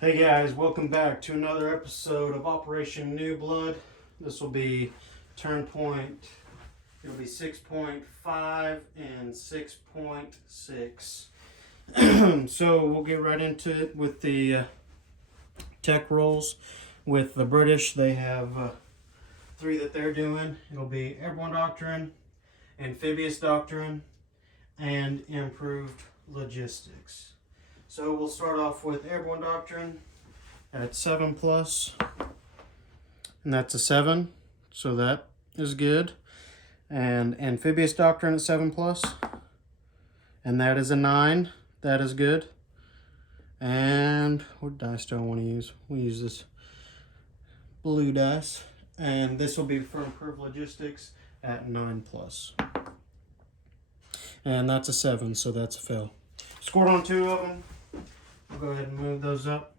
Hey guys, welcome back to another episode of Operation Newblood. This will be turn point, it'll be 6.5 and 6.6. So we'll get right into it with the tech rolls. With the British, they have three that they're doing. It'll be Airborne Doctrine, Amphibious Doctrine, and Improved Logistics. So we'll start off with Airborne Doctrine at 7 plus, and that's a 7, so that is good. And Amphibious Doctrine at 7 plus, and that is a 9, that is good. And what dice do I want to use? We use this blue dice, and this will be for Improved Logistics at 9 plus. And that's a 7, so that's a fail. Scored on 2 of them. We'll go ahead and move those up.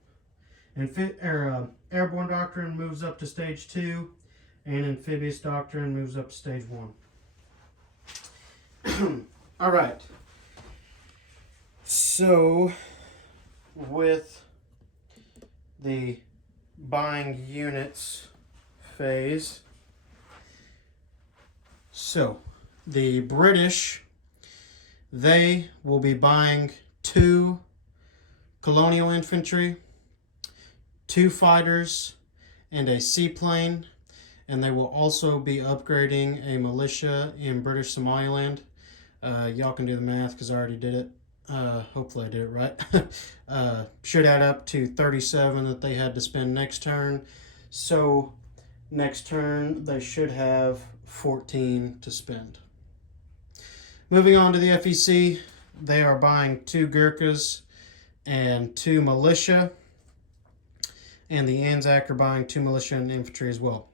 Airborne Doctrine moves up to stage 2, and Amphibious Doctrine moves up to stage 1. All right. So, with the buying units phase, so the British, they will be buying 2 colonial infantry, 2 fighters, and a seaplane, and they will also be upgrading a militia in British Somaliland. Y'all can do the math because I already did it. Hopefully I did it right. Should add up to 37 that they had to spend next turn. So next turn they should have 14 to spend. Moving on to the FEC, they are buying 2 Gurkhas and 2 militia, and the Anzac are buying 2 militia and infantry as well.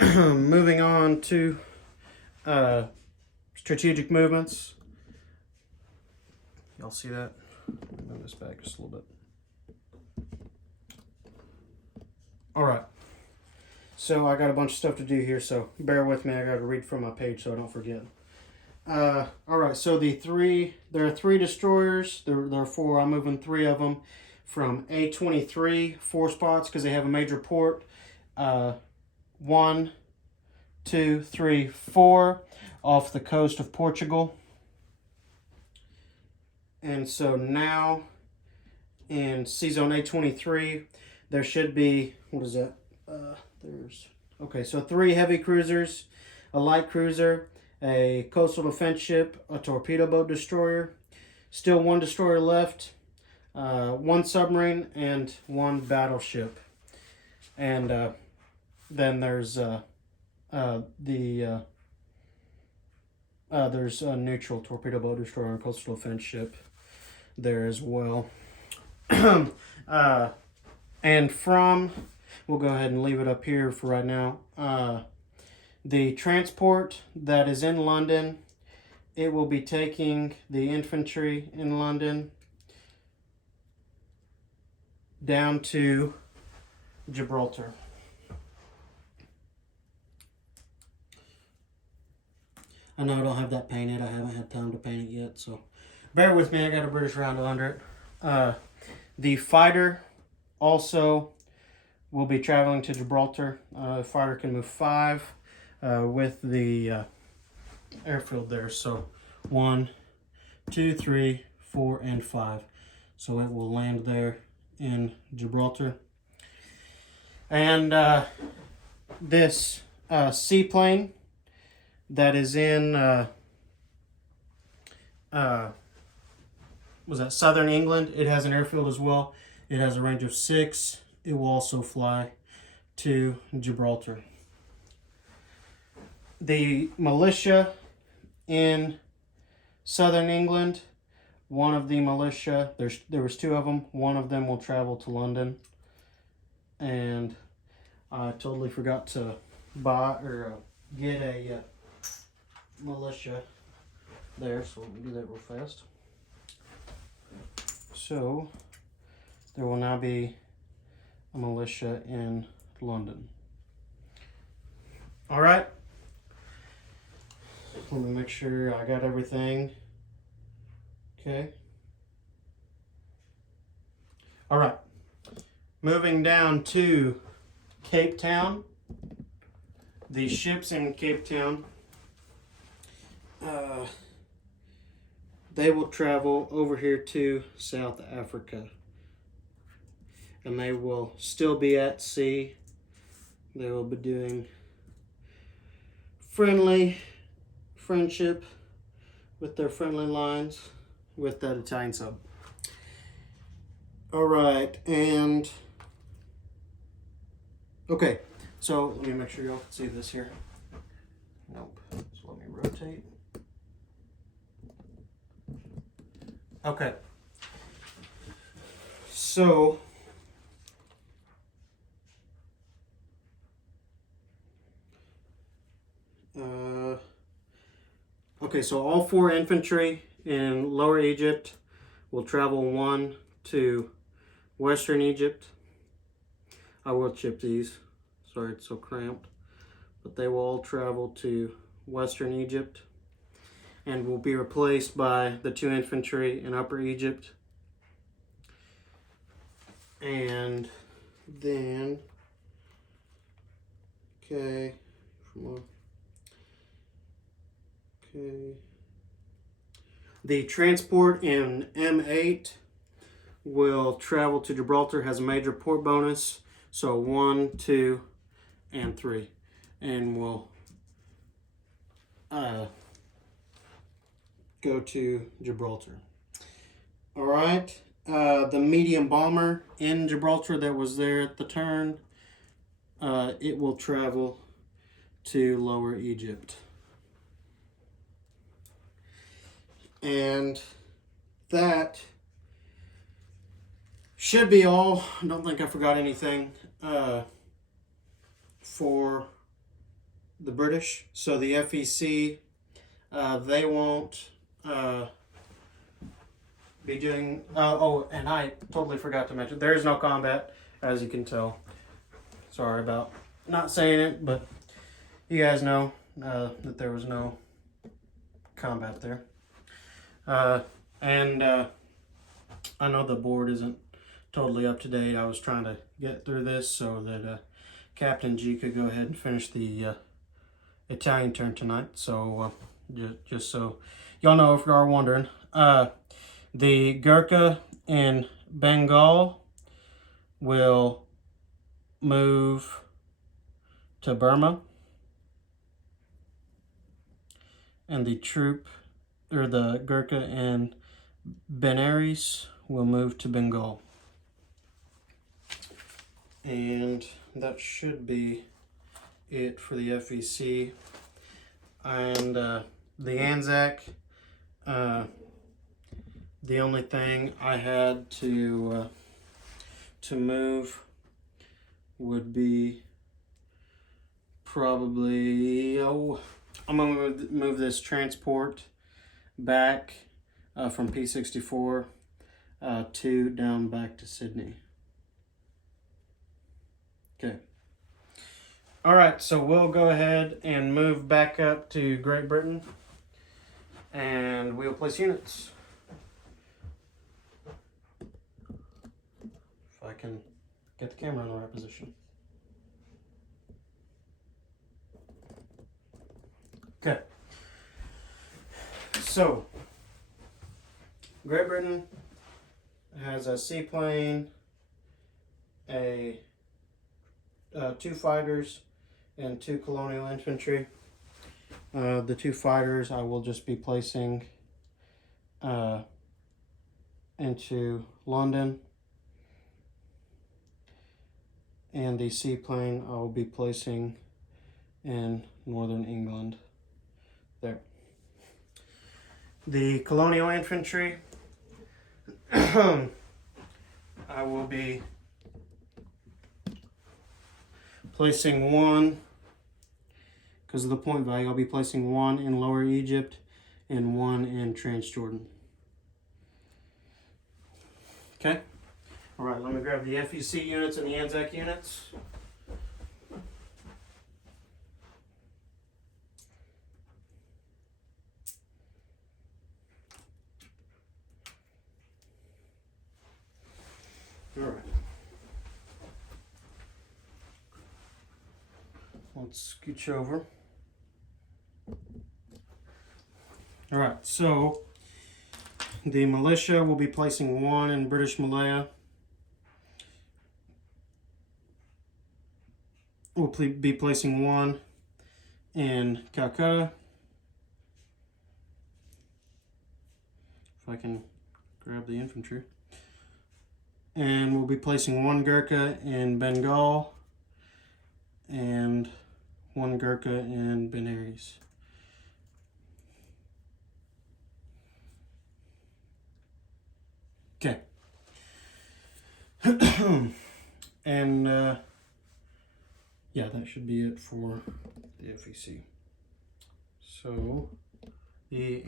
Moving on to strategic movements. Y'all see that? Move this back just a little bit. All right. So I got a bunch of stuff to do here, so bear with me. I got to read from my page so I don't forget. All right, so there are 3 destroyers. There are 4. I'm moving 3 of them from A23, 4 spots because they have a major port. 1, 2, 3, 4 off the coast of Portugal. And so now in C-Zone A23, there should be, what is that? So 3 heavy cruisers, a light cruiser, a coastal defense ship, a torpedo boat destroyer, still 1 destroyer left, 1 submarine, and 1 battleship. And then there's there's a neutral torpedo boat destroyer and coastal defense ship there as well. And we'll go ahead and leave it up here for right now. The transport that is in London, it will be taking the infantry in London down to Gibraltar. I know I don't have that painted. I haven't had time to paint it yet, so bear with me. I got a British roundel under it. The fighter also will be traveling to Gibraltar. Fighter can move 5 with the airfield there. So 1, 2, 3, 4, and 5. So it will land there in Gibraltar. And this seaplane that is in Southern England, it has an airfield as well. It has a range of 6. It will also fly to Gibraltar. The militia in Southern England, one of the militia, there was 2 of them. One of them will travel to London. And I totally forgot to buy or get a militia there, so let me do that real fast. So there will now be a militia in London. All right. Let me make sure I got everything. Okay. All right. Moving down to Cape Town. The ships in Cape Town, they will travel over here to South Africa. And they will still be at sea. They will be doing friendship with their friendly lines with that Italian sub. All right, and okay, so let me make sure y'all can see this here. Nope, so let me rotate. Okay, so okay, so all 4 infantry in Lower Egypt will travel 1 to Western Egypt. I will chip these. Sorry, it's so cramped. But they will all travel to Western Egypt and will be replaced by the 2 infantry in Upper Egypt. And then, okay, the transport in M8 will travel to Gibraltar, has a major port bonus, so 1, 2, and 3, and will go to Gibraltar. All right, the medium bomber in Gibraltar that was there at the turn, it will travel to Lower Egypt. And that should be all. I don't think I forgot anything for the British. So the FEC, they won't be doing... oh, and I totally forgot to mention, there is no combat, as you can tell. Sorry about not saying it, but you guys know that there was no combat there. And I know the board isn't totally up to date. I was trying to get through this so that Captain G could go ahead and finish the Italian turn tonight. So just so y'all know, if you are wondering, the Gurkha in Bengal will move to Burma, and the Gurkha in Benares will move to Bengal. And that should be it for the FEC. And the Anzac, the only thing I had to move would be probably, I'm going to move this transport back from P64 down back to Sydney. Okay. All right, so we'll go ahead and move back up to Great Britain, and we'll place units. If I can get the camera in the right position. Okay. So, Great Britain has a seaplane, 2 fighters, and 2 colonial infantry. The 2 fighters I will just be placing into London, and the seaplane I will be placing in northern England. There. The colonial infantry, I will be placing 1, because of the point value, I'll be placing 1 in Lower Egypt and 1 in Transjordan. Okay? All right, let me grab the FEC units and the Anzac units. All right. Let's scooch over. All right, so the militia will be placing 1 in British Malaya. We'll be placing 1 in Calcutta. If I can grab the infantry. And we'll be placing 1 Gurkha in Bengal and 1 Gurkha in Benares. Okay. And yeah, that should be it for the FEC. So the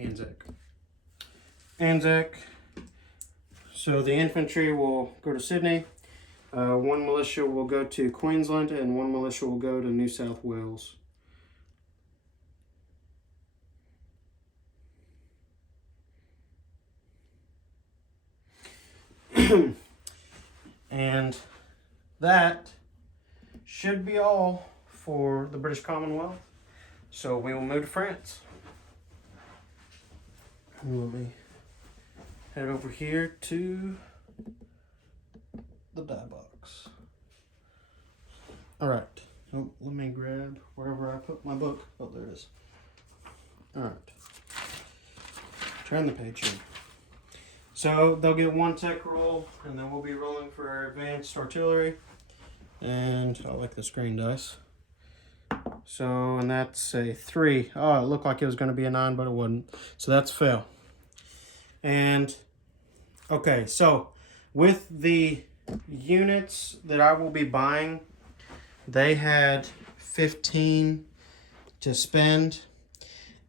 Anzac. So the infantry will go to Sydney. 1 militia will go to Queensland, and 1 militia will go to New South Wales. And that should be all for the British Commonwealth. So we will move to France. Let me head over here to the die box. All right. Oh, let me grab wherever I put my book. Oh, there it is. All right. Turn the page here. So they'll get 1 tech roll, and then we'll be rolling for our advanced artillery. And I like this green dice. So, and that's a 3. Oh, it looked like it was going to be a 9, but it wasn't. So that's fail. And, okay, so with the units that I will be buying, they had 15 to spend.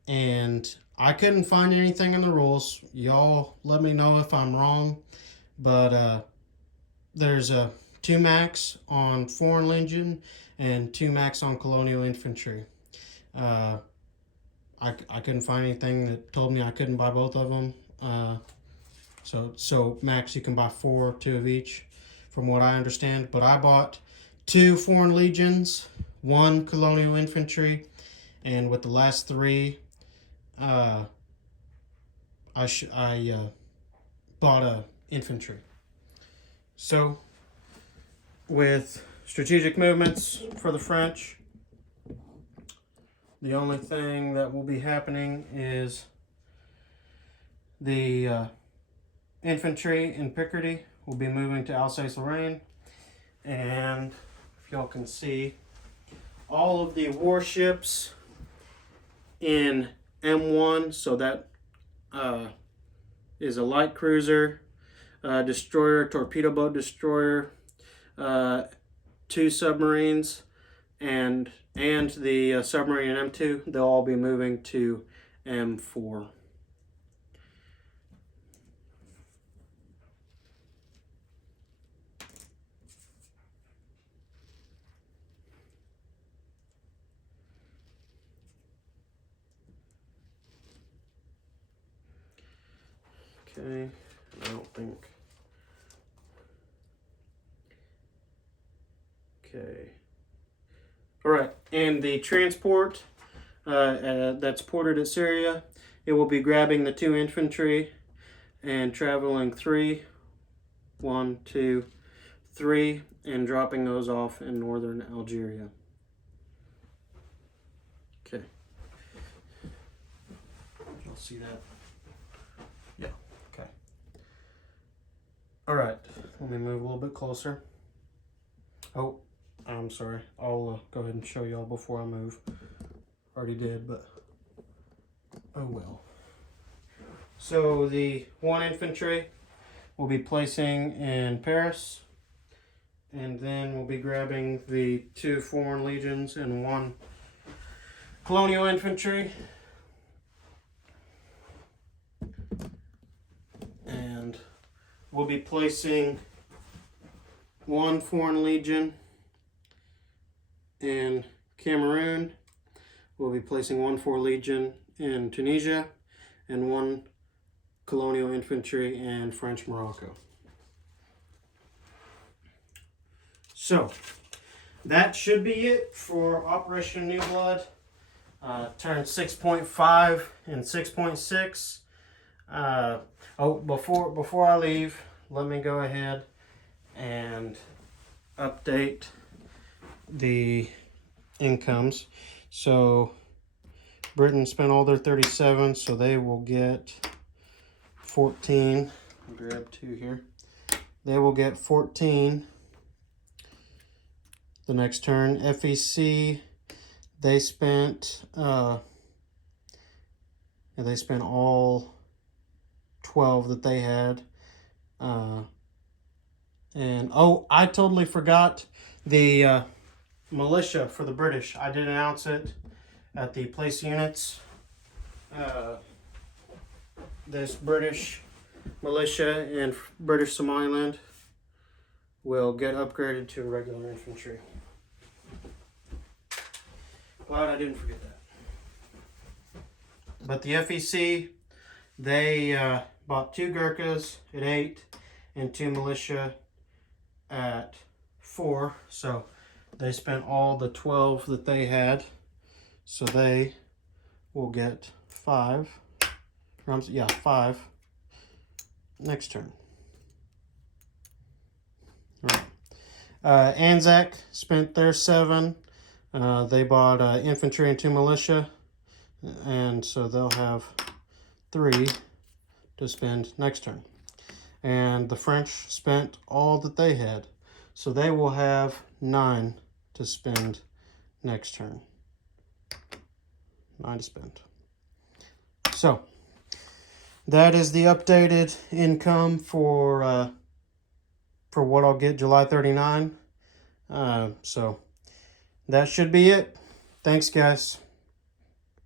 And I couldn't find anything in the rules. Y'all let me know if I'm wrong. But there's a 2 max on Foreign Legion and 2 max on Colonial Infantry. I couldn't find anything that told me I couldn't buy both of them. So max you can buy 4, 2 of each, from what I understand. But I bought 2 Foreign Legions, 1 Colonial Infantry, and with the last 3, I bought a infantry. So with strategic movements for the French, the only thing that will be happening is the infantry in Picardy will be moving to Alsace-Lorraine. And if y'all can see, all of the warships in M1, so that is a light cruiser, destroyer, torpedo boat destroyer, 2 submarines, and the submarine in M2, they'll all be moving to M4. Okay, I don't think. Okay. All right, and the transport that's ported at Syria, it will be grabbing the 2 infantry and traveling 3, 1, 2, 3, and dropping those off in northern Algeria. Okay. You'll see that. Yeah, okay. All right, let me move a little bit closer. Oh, I'm sorry. I'll go ahead and show y'all before I move. Already did, but oh well. So the 1 infantry will be placing in Paris, and then we'll be grabbing the 2 Foreign Legions and 1 Colonial Infantry. And we'll be placing 1 Foreign Legion in Cameroon. We'll be placing 1 Foreign Legion in Tunisia and 1 Colonial Infantry in French Morocco. So that should be it for Operation Newblood. Turn 6.5 and 6.6. Oh, before I leave, let me go ahead and update the incomes. So Britain spent all their 37, so they will get 14. I'll grab 2 here. They will get 14 the next turn. FEC, they spent all 12 that they had. And oh, I totally forgot the militia for the British. I did announce it at the place units. This British militia in British Somaliland will get upgraded to regular infantry. Glad I didn't forget that. But the FEC, they bought 2 Gurkhas at 8 and 2 militia at 4. So they spent all the 12 that they had. So they will get 5. 5 next turn. Right. Anzac spent their 7. They bought infantry and 2 militia, and so they'll have 3 to spend next turn. And the French spent all that they had, so they will have 9 to spend next turn. 9 to spend. So that is the updated income for what I'll get July 39. So that should be it. Thanks, guys.